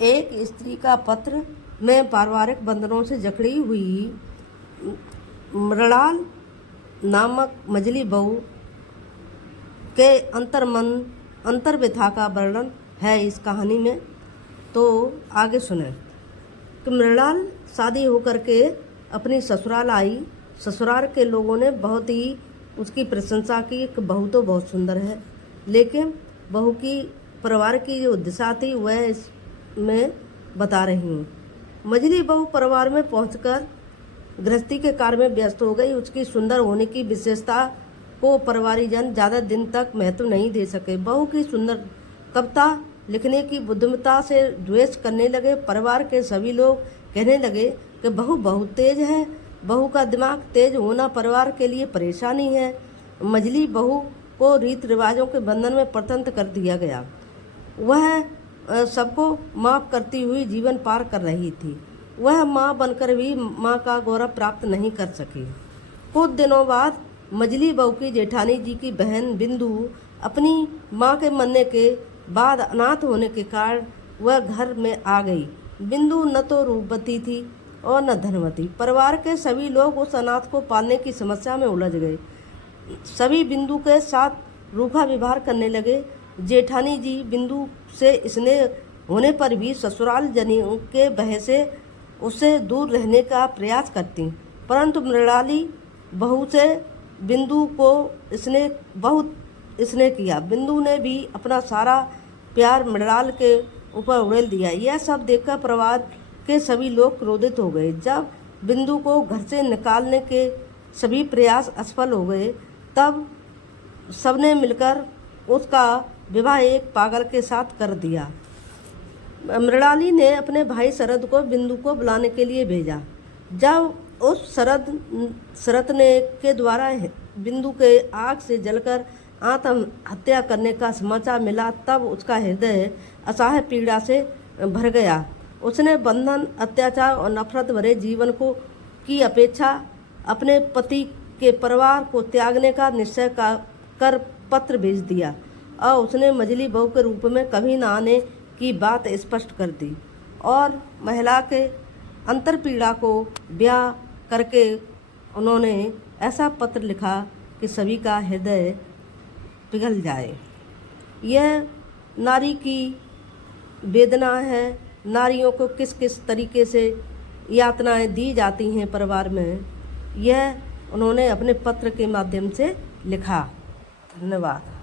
एक स्त्री का पत्र में पारिवारिक बंधनों से जकड़ी हुई मृणाल नामक मझली बहू के अंतर्व्यथा का वर्णन है इस कहानी में। तो आगे सुने कि मृणाल शादी होकर के अपनी ससुराल आई। ससुराल के लोगों ने बहुत ही उसकी प्रशंसा की कि बहू तो बहुत सुंदर है, लेकिन बहू की परिवार की जो दिशा थी वह इसमें बता रही हूँ। मझली बहू परिवार में पहुंचकर गृहस्थी के कार्य में व्यस्त हो गई। उसकी सुंदर होने की विशेषता को परिवारीजन ज़्यादा दिन तक महत्व नहीं दे सके। बहू की सुंदर कविता लिखने की बुद्धिमत्ता से द्वेष करने लगे। परिवार के सभी लोग कहने लगे कि बहू बहुत तेज है। बहू का दिमाग तेज होना परिवार के लिए परेशानी है। मझली बहू को रीति रिवाजों के बंधन में प्रतंत्र कर दिया गया। वह सबको माफ करती हुई जीवन पार कर रही थी। वह माँ बनकर भी माँ का गौरव प्राप्त नहीं कर सकी। कुछ दिनों बाद मझली बहू की जेठानी जी की बहन बिंदु अपनी माँ के मरने के बाद अनाथ होने के कारण वह घर में आ गई। बिंदु न तो रूपवती थी और न धनवती। परिवार के सभी लोग उस अनाथ को पालने की समस्या में उलझ गए। सभी बिंदु के साथ रूखा व्यवहार करने लगे। जेठानी जी बिंदु से स्नेह होने पर भी ससुराल जनियों के भय से उससे दूर रहने का प्रयास करती, परंतु मृणाली बहू से बिंदु को बहुत स्नेह किया। बिंदु ने भी अपना सारा प्यार मृणाल के ऊपर उड़ेल दिया। यह सब देखकर परिवार के सभी लोग क्रोधित हो गए। जब बिंदु को घर से निकालने के सभी प्रयास असफल हो गए, तब सबने मिलकर उसका विवाह एक पागल के साथ कर दिया। मृणाली ने अपने भाई शरद को बिंदु को बुलाने के लिए भेजा। जब उस शरद ने के द्वारा बिंदु के आग से जलकर आत्महत्या करने का समाचार मिला, तब उसका हृदय असह्य पीड़ा से भर गया। उसने बंधन, अत्याचार और नफरत भरे जीवन की अपेक्षा अपने पति के परिवार को त्यागने का निश्चय कर पत्र भेज दिया और उसने मझली बहू के रूप में कभी न आने की बात स्पष्ट कर दी और महिला के अंतरपीड़ा को ब्याह करके उन्होंने ऐसा पत्र लिखा कि सभी का हृदय पिघल जाए। यह नारी की वेदना है। नारियों को किस किस तरीके से यातनाएं दी जाती हैं परिवार में, यह उन्होंने अपने पत्र के माध्यम से लिखा। धन्यवाद।